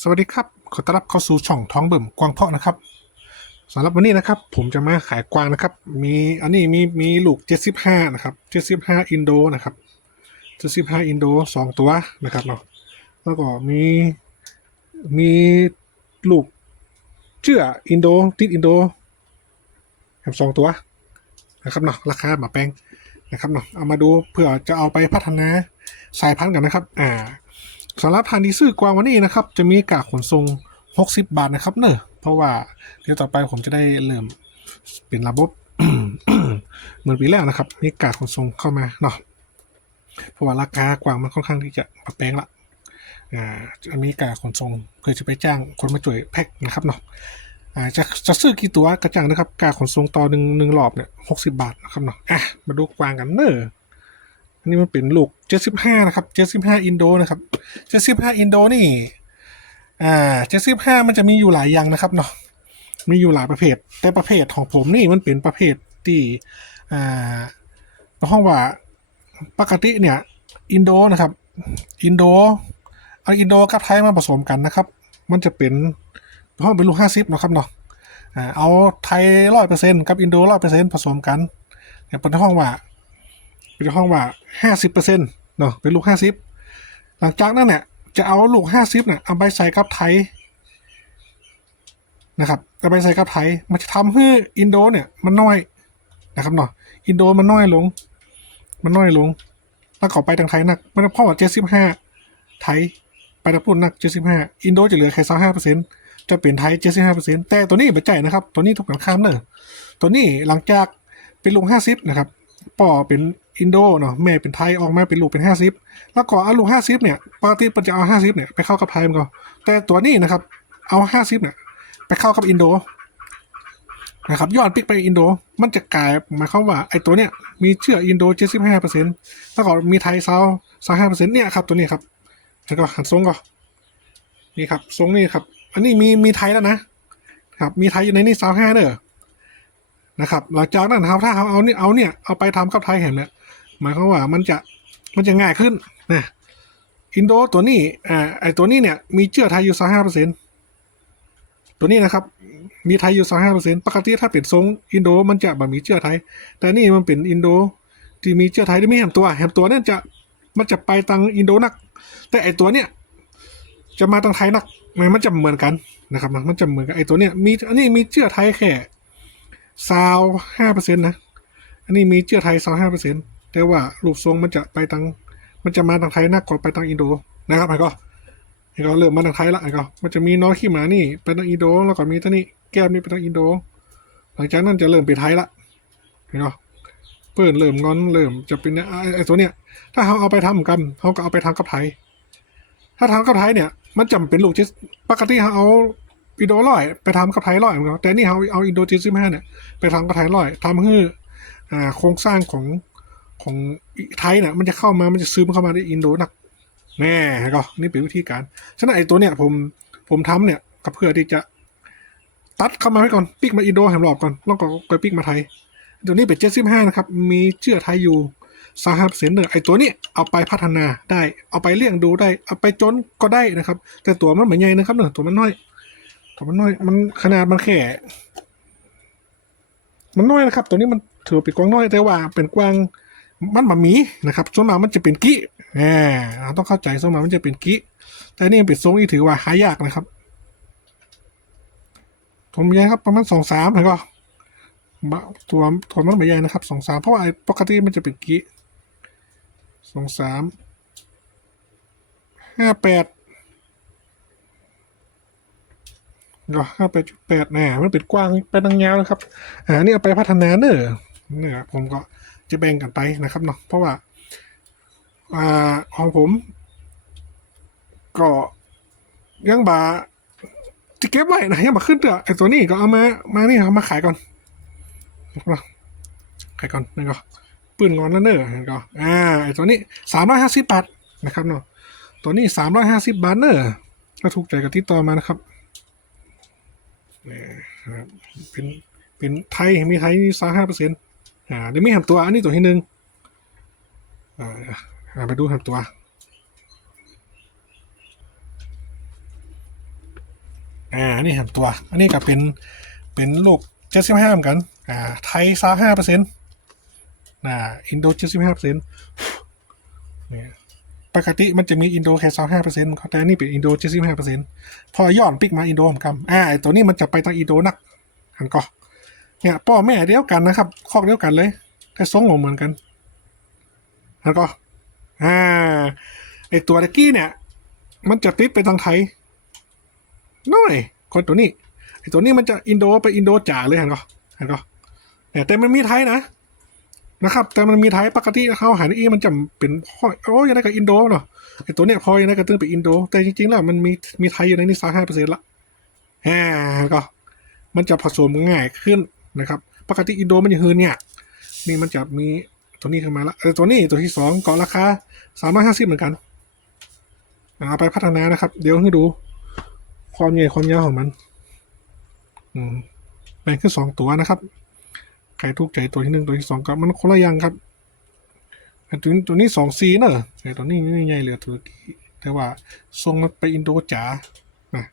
สวัสดีครับ ขอต้อนรับเข้าสู่ช่องท้องเบิ่มกวางเพาะนะครับสำหรับวันนี้นะครับ ผมจะมาขายกวางนะครับ มีอันนี้มีมีลูก 75 นะครับ 75 อินโดนะครับ 75 อินโดสองตัวนะครับเนาะแล้วก็มีมีลูกเชื่ออินโดติดอินโดแถมสองตัวนะครับเนาะราคาหมาแปลงนะครับเนาะเอามาดูเพื่อจะเอาไปพัฒนาสายพันธุ์กันนะครับ อ่า สำหรับทางที่ซื้อกวางวันนี้นะครับ จะมีกากขนส่ง60 บาทนะครับ เนอะเพราะว่าเดี๋ยวต่อไปผมจะได้เริ่มเป็นระบบเหมือนปีแรกนะครับ มีกากขนส่งเข้ามาเนาะเพราะว่าราคากวางมันค่อนข้างที่จะปรับแปลงละอ่าจะมีกากขนส่งเพื่อจะไปจ้างคนมาจ่วยแพ็คนะครับเนาะอ่าจะจะซื้อกี่ตัวกระจ่างนะครับ กากขนส่งต่อหนึ่งหนึ่งรอบเนี่ยหกสิบาทนะครับเนาะอะมาดูกวางกันเนอะ อันนี้มันเป็นลูก75นะครับ75อินโดนะครับ75อินโดนี่ อ่า75มันจะมีอยู่หลายอย่างนะครับเนาะมีอยู่หลายประเภท แต่ประเภทของผมนี่มันเป็นประเภทที่อ่าห้องว่าปกติเนี่ยอินโดนะครับ อินโดเอาอินโดกับไทยมาผสมกันนะครับ มันจะเป็นห้องเป็นลูก50นะครับเนาะอ่าเอาไทยร้อยเปอร์เซ็นต์กับอินโดร้อยเปอร์เซ็นต์ผสมกันเนี่ยเป็นห้องว่า เป็นห้องว่าห้าสิบเปอร์เซ็นต์เนาะเป็นลูกห้าสิบหลังจากนั้นเนี่ยจะเอาลูกห้าสิบเนี่ยเอาไปใส่กับไทยนะครับเอาไปใส่กับไทยมันจะทำให้อินโดเนี่ยมันน้อยนะครับเนาะอินโดมันน้อยลง มันน้อยลงแล้วก็ไปทางไทยหนักมันพราะว่าเจ็ดสิบห้าไทยไปทางปุ่นหนักเจ็ดสิบห้าอินโดจะเหลือแค่สามห้าเปอร์เซ็นต์จะเป็นไทยเจ็ดสิบห้าเปอร์เซ็นต์แต่ตัวนี้ไม่ใจนะครับ ตัวนี้ถูกกันข้ามเนอะตัวนี้หลังจากเป็นลูกห้าสิบนะครับป่อเป็น อินโดเนาะแม่เป็นไทยออกมาเป็นลูกเป็นห้าสิบแล้วก็เอาลูกห้าสิบเนี่ยปกติมันจะเอาห้าสิบเนี่ยไปเข้ากับไทยมันก็แต่ตัวนี้นะครับ เอาห้าสิบเนี่ยไปเข้ากับอินโดนะครับย้อนปิกไปอินโด มันจะกลายหมายความว่าไอ้ตัวเนี้ยมีเชื่ออินโดเจ็ดสิบห้าเปอร์เซ็นต์แล้วก็มีไทยเซาเซาห้าเปอร์เซ็นต์เนี่ยครับตัวนี้ครับแล้วก็หันทรงก็นี่ครับทรงนี่ครับ อันนี้มีมีไทยแล้วนะครับ มีไทยอยู่ในนี่เซาห้าเด้อนะครับ หลังจากนั้นครับถ้าเขาเอานี่เอาเนี่ยเอาไปทำกับไทยเห็นเนี่ย หมายความว่ามันจะมันจะง่ายขึ้นนะอินโดตัวนี้อ่าไอตัวนี้เนี่ยมีเชื่อไทยอยู่สักห้าเปอร์เซ็นตัวนี้นะครับ มีไทยอยู่สักห้าเปอร์เซ็นปกติถ้าเป็นทรงอินโดมันจะแบบมีเชื่อไทย แต่นี่มันเป็นอินโดที่มีเชื่อไทยที่ไม่แหมตัวแหมตัวเนี่ยจะมันจะไปทางอินโดนัก แต่ไอตัวเนี่ยจะมาทางไทยนักมันมันจะเหมือนกันนะครับมันจะเหมือนกันไอตัวเนี่ยมีอันนี้มีเชื่อไทยแค่ซาวห้าเปอร์เซ็นต์นะอันนี้มีเชื่อไทยซาวห้าเปอร์เซ็นต์ แต่ว่ารูปทรงมันจะไปทางมันจะมาทางไทยนักกว่าไปทางอินโดนะครับไอ้ก็ไอ้ก็เริ่มมาทางไทยละไอ้ก็มันจะมีน้อยขี้หมานี่ไปทางอินโดแล้วก็มีตัวนี้แก้มนี่ไปทางอินโด หลังจากนั้นจะเริ่มไปไทยละไอ้ก็เปิดเริ่มงอนเริ่มจะเป็นไอ้ตัวเนี้ยถ้าเขาเอาไปทำกันเขาก็เอาไปทำกับไทย ถ้าทำกับไทยเนี่ยมันจำเป็นลูกจิปกติเขาเอาอินโดร้อยไปทำกับไทยร้อยเหมือนกันแต่นี่เขาเอาอินโดจีซิมห้าเนี่ยไปทำกับไทยร้อยทำให้อ่าโครงสร้างของ ของไทยเนี่ยมันจะเข้ามามันจะซึมเข้ามาในอินโดหนักแน่ก็นี่เป็นวิธีการฉะนั้นไอ้ตัวเนี่ยผมผมทำเนี่ยก็เพื่อที่จะตัดเข้ามาไว้ก่อนปิกมาอินโดแหมรอบก่อนแล้วก็ไปปิกมาไทย ตัวนี้เป็นเจ็ดสิบห้านะครับ มีเชื่อไทยอยู่สาหัสเซนเนอร์ไอ้ตัวนี้เอาไปพัฒนาได้ เอาไปเลี้ยงดูได้ เอาไปจนก็ได้นะครับ แต่ตัวมันเหมือนใหญ่นะครับเนอะตัวมันน้อย ตัวมันน้อย มันขนาดมันแค่ มันน้อยนะครับ ตัวนี้มันถือเป็นกวางน้อยแต่ว่าเป็นกวาง มันบะหมีนะครับส่วนมากมันจะเป็นกี้แหมต้องเข้าใจส่วนมากมันจะเป็นกี้แต่นี่เป็นทรงที่ถือว่าหายากนะครับผมใหญ่ครับประมาณสองสามแล้วก็บะตัวตัวมันไม่ใหญ่นะครับสองสามเพราะว่าไอ้ปกติมันจะเป็นกี้สองสามห้าแปดก็ห้าแปดจุดแปดแหน่มันเป็นกว้างเป็นทางยาวนะครับอ่านี่เอาไปพัฒนาเนอะเนี่ยผมก็ จะแบ่งกันไปนะครับเนาะเพราะว่าอ่าของผม ก็ยังบาจะเก็บไว้นะยังมาขึ้นเถอะไอตัวนี้ก็เอามามานี่เอามาขายก่อนนะครับขายก่อนนี่ก็ปืนงอนแล้วเนอะนี่ก็อ่าไอตัวนี้สามร้อยห้าสิบบาทนะครับเนาะตัวนี้สามร้อยห้าสิบบาทเนอะถ้าถูกใจกับที่ต่อมานะครับนะครับเป็นเป็นไทยมีไทยสามห้าเปอร์เซ็นต์ อ่าเดี๋ยวมีแหมตัว อันนี้ตัวที่หนึ่งอ่าไปดูแหมตัวอ่านี่เห็นตัว อันนี้ก็เป็นเป็นลูกเจ็ดสิบห้าเหมือนกันอ่าไทยซาห้าเปอร์เซ็นต์อ่าอินโดเจ็ดสิบห้าเปอร์เซ็นต์เนี่ยปกติมันจะมีอินโดแค่ซาห้าเปอร์เซ็นต์แต่อันนี่เป็นอินโดเจ็ดสิบห้าเปอร์เซ็นต์พอย่อนปิกมาอินโดเหมือนกันอ่าไอตัวนี้มันจะไปทางอินโดนักหันก็ เนี่ยพ่อแม่เดียวกันนะครับคอกเดียวกันเลย แต่ทรงเหมือนกันหันก็อ่าไอตัวตะกี้เนี่ย มันจะติดไปทางไทยน้อยคนตัวนี้ไอตัวนี้มันจะอินโดไปอินโดจ๋าเลยเห็นก็เห็นก็เนี่ยแต่มันมีไทยนะนะครับ แต่มันมีไทยปกติเขาหายอีมันจะเป็นพ่อโอ้ยังไงกับอินโดเนาะไอตัวเนี้ยพอยังไงก็ตึ้งไปอินโด แต่จริงๆแล้วมันมีมีไทยอยู่ในนี้สักห้าเปอร์เซ็นต์ละแหมก็มันจะผสมง่ายขึ้น นะครับ ปกติอินโดมันจะฮืนเนี่ย นี่มันจะมีตัวนี้ขึ้นมาละเออตัวนี้ตัวที่สองเกาะราคาสามร้อยห้าสิบเหมือนกันเอาไปพัฒนานะครับ เดี๋ยวให้ดู ความใหญ่ความยาวของมัน อืมแบ่งขึ้นสองตัวนะครับใครทุกใจตัวที่หนึ่งตัวที่สองก็มันคนละอย่างครับตัวนี้ตัวนี้สองซีเนอะไอ้ตัวนี้นี่ใหญ่เหลือตัวกี้แต่ว่าทรงมันไปอินโดจ๋านะ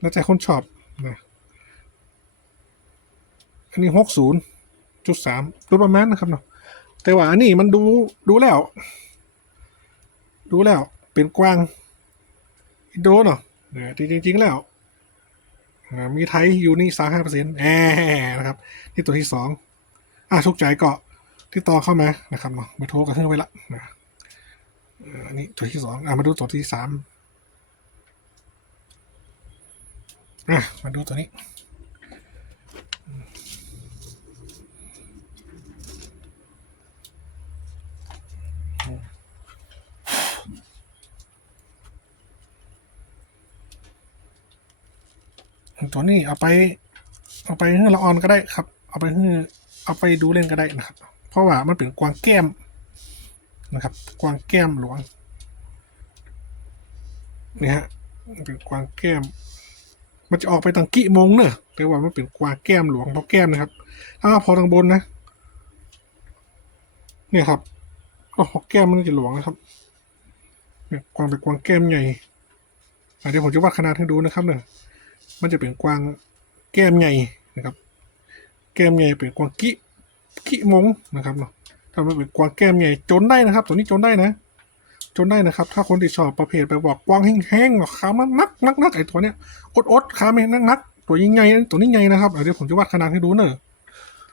แล้วแต่คนชอบนะ อันนี้หกศูนย์จุดสามโดยประมาณนะครับเนาะแต่ว่าอันนี้มันดูดูแล้ว ดูแล้วเป็นกว้างอินโดเนาะเนี่ยจริงแล้วมีไทยอยู่นี่สาห้าเปอร์เซ็นต์แอนะครับนี่ตัวที่สองอะทุกใจก็ที่ต่อเข้ามานะครับเนาะไปโทรกับเธอไว้ละนะเอ่ออันนี้ตัวที่สองอะมาดูตัวที่สามอะมาดูตัวนี้ ตัวนี้เอาไป เอาไปให้ละออนก็ได้ครับ เอาไปให้เอาไปดูเล่นก็ได้นะครับ เพราะว่ามันเป็นกวางแก้มนะครับ กวางแก้มหลวงนี่ฮะเป็นกวางแก้ม มันจะออกไปทางกิมงเนอะแต่ว่ามันเป็นกวางแก้มหลวงเพราะแก้มนะครับถ้าพอทางบนนะ เนี่ยครับก็พอแก้มมันจะหลวงนะครับเนี่ยกวางเป็นกวางแก้มใหญ่เดี๋ยวผมจะวัดขนาดให้ดูนะครับเนี่ย มันจะเป็นกวางแก้มใหญ่นะครับ แก้มใหญ่เป็นกวางกิกิมงนะครับเนาะถ้ามันเป็นกวางแก้มใหญ่จนได้นะครับ ตัวนี้จนได้นะ จนได้นะครับ ถ้าคนที่ชอบประเภทไปบอกกวางแห้งๆหรอกขามันนักนักนักไอตัวเนี้ยอดอดขาไม่นักนักตัวยิ่งใหญ่ตัวนี้ใหญ่นะครับเดี๋ยวผมจะวัดขนาดให้ดูเนอะ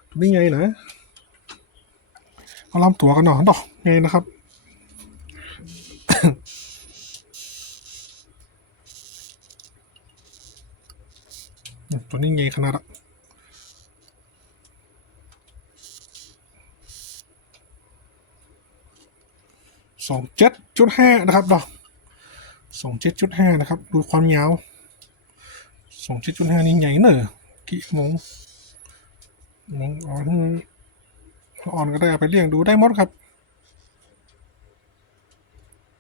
ตัวนี้ใหญ่นะเอาลำตัวกันหน่อยดอกใหญ่นะครับ ตัวนี้ไงขนาดอะสองเจ็ดจุดห้านะครับดอกสองเจ็ดจุดห้านะครับ ดูความยาวสองเจ็ดจุดห้านี่ใหญ่เนอะกี่มงมงอ่อนอ่อนก็ได้ไปเลี้ยงดูได้หมดครับ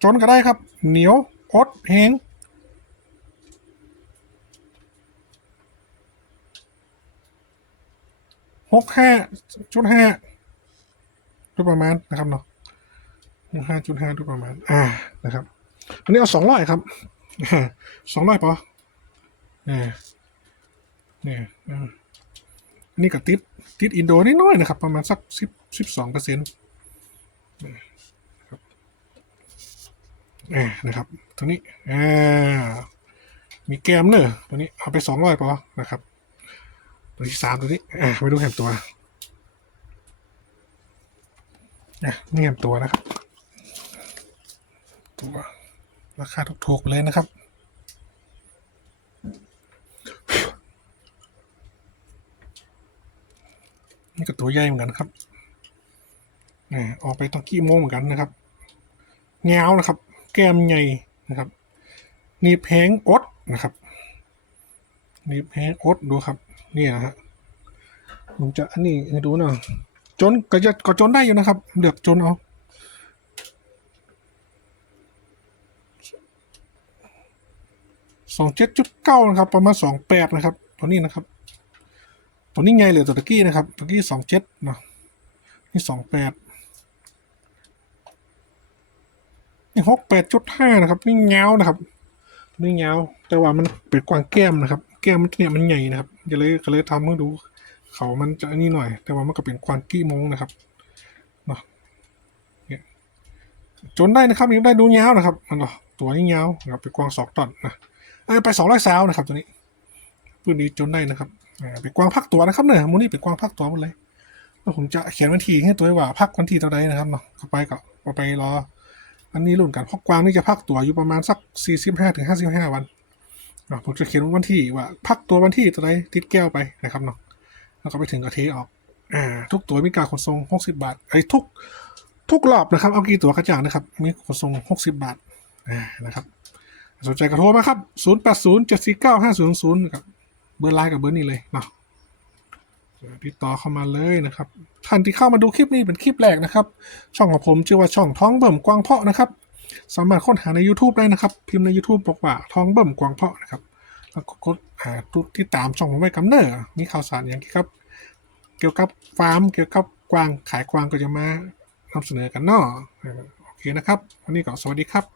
จนก็ได้ครับ เหนียวอดแหง หกห้าจุดห้าดูประมาณนะครับเนาะหกห้าจุดห้าดูประมาณ อ่านะครับ อันนี้เอาสองร้อยครับสองร้อยปะเนี่ยเนี่ยอันนี้ก็ติดติดอินโดนิดน้อยนะครับ ประมาณสักสิบสิบสองเปอร์เซ็นต์อ่านะครับตัวนี้อ่ามีแกมเนอะตัวนี้เอาไปสองร้อยปะนะครับ ตัวที่สามตัวนี้อะไปดูแหมตัวอะนี่แหมตัวนะครับ ตัวราคาถูกๆเลยนะครับนี่ก็ตัวใหญ่เหมือนกันครับอออกไปต้องกี้โมงเหมือนกันนะครับเงาวนะครับ แก้มใหญ่นะครับ นี่แพงอดนะครับ นี่แพงอดดูครับ เนี่ยฮะผมจะอันนี้ให้ดูหน่อยจนก็จะก็จนได้อยู่นะครับเลือกจนเอาสองเจ็ดจุดเก้านะครับ ประมาณสองแปดนะครับ ตัวนี้นะครับ ตัวนี้ไงเหลือตัวตะกี้นะครับตะกี้สองเจ็ดเนาะนี่สองแปดนี่หกแปดจุดห้านะครับ นี่เงานะครับนื้อยาแต่ว่ามันเป็นกวางแก้มนะครับ แก้มมันเนี่ยมันใหญ่นะครับจะเลยก็เลยทำให้ดูเขามันจะนนี้หน่อย แต่ว่ามันก็เป็นกวางกี้มงนะครับเนาะเนี่ยจนได้นะครับยังได้ดูยาวนะครับมันเนาะตัวนี้ยาวนะครับเป็นกวางสองตอนนะไปสองร้อยสาวนะครับ ตัวนี้ปืนนี้จนได้นะครับอ่าเป็นกวางพักตัวนะครับเนี่ยมูนี่เป็นกวางพักตัวหมดเลยแล้วผมจะเขียนวันที่ให้ตัวว่าพักวันที่เท่าใดนะครับเนาะเข้าไปก็ไปรออันนี้รุ่นกันเพราะกวางนี่จะพักตัวอยู่ประมาณสักสี่สิบห้าถึงห้าสิบห้าวัน เนาะผมจะเขียนวันที่ว่า พักตัววันที่ตัวใดติดแก้วไปนะครับเนาะแล้วก็ไปถึงกะเทออกอ่าทุกตัวมีการขนส่งหกสิบาทไอ้ทุกทุกรอบนะครับ เอากี่ตัวกระจ่างนะครับ มีขนส่งหกสิบาทนะครับสนใจก็โทรมาครับศูนย์แปดศูนย์เจ็ดสี่เก้าห้าศูนย์ศูนย์กับเบอร์ไลน์กับเบอร์นี้เลยเนาะติดต่อเข้ามาเลยนะครับ ท่านที่เข้ามาดูคลิปนี้เป็นคลิปแรกนะครับ ช่องของผมชื่อว่าช่องท้องเบิ่มกวางเพาะนะครับ สามารถค้นหาใน YouTube ได้นะครับ พิมพ์ใน YouTube บอกว่าท้องเบิ่มกวางเพาะนะครับ แล้วก็กดหาทุกที่ตามช่องผมไว้กำเนิดมีข่าวสารอย่างที่ครับเกี่ยวกับฟาร์มเกี่ยวกับกวางขายกวางก็จะมานำเสนอกันเนาะโอเคนะครับ วันนี้ก็สวัสดีครับ